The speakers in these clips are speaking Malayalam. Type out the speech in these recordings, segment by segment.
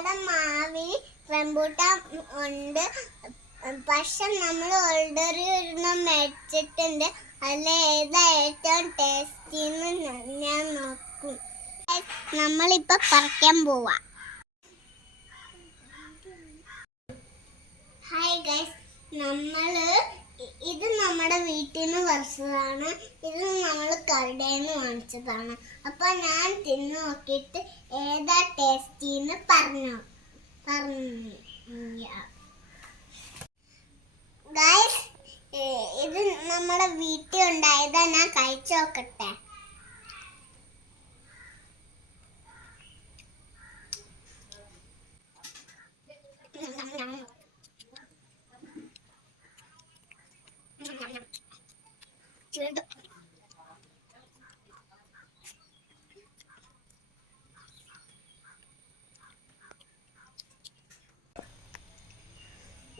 നമ്മുടെ മാവിൽ റംബൂട്ടാൻ ഉണ്ട്. പക്ഷെ നമ്മൾ ഓൾറെഡി ഒരെണ്ണം മേടിച്ചിട്ടുണ്ട്. അതിൽ ഏതാ ഏറ്റവും ടേസ്റ്റി എന്ന് ഞാൻ നോക്കും. നമ്മളിപ്പോ പറിക്കാൻ പോവാ. ഹായ് ഗൈസ്, ഇത് നമ്മുടെ വീട്ടിൽ നിന്ന് പറിച്ചതാണ്. ഇത് നമ്മൾ കടയിൽ നിന്ന് വാങ്ങിച്ചതാണ്. അപ്പൊ ഞാൻ തിന്നു നോക്കിയിട്ട് ഏതാ ടേസ്റ്റി എന്ന് പറഞ്ഞു ഗൈസ്, ഇത് നമ്മുടെ വീട്ടിൽ ഉണ്ടായതാ. ഞാൻ കഴിച്ചു നോക്കട്ടെ.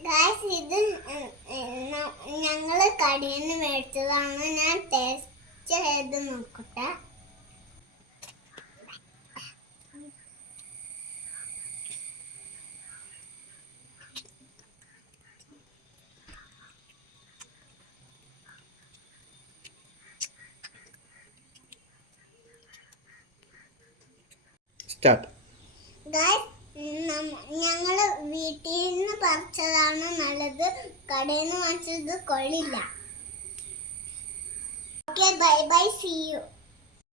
ഗൈസ്, ഇത് ഞങ്ങള് കടയിൽ നിന്ന് മേടിച്ചതാണ്. ഞാൻ ടേസ്റ്റ് ചെയ്ത് നോക്കട്ടെ. ഗൈസ്, ഞങ്ങള് വീട്ടിൽ നിന്ന് പറിച്ചതാണ് നല്ലത്. കടയിൽ നിന്ന് വാങ്ങിച്ചത് കൊള്ളില്ല. Okay, bye bye, see U.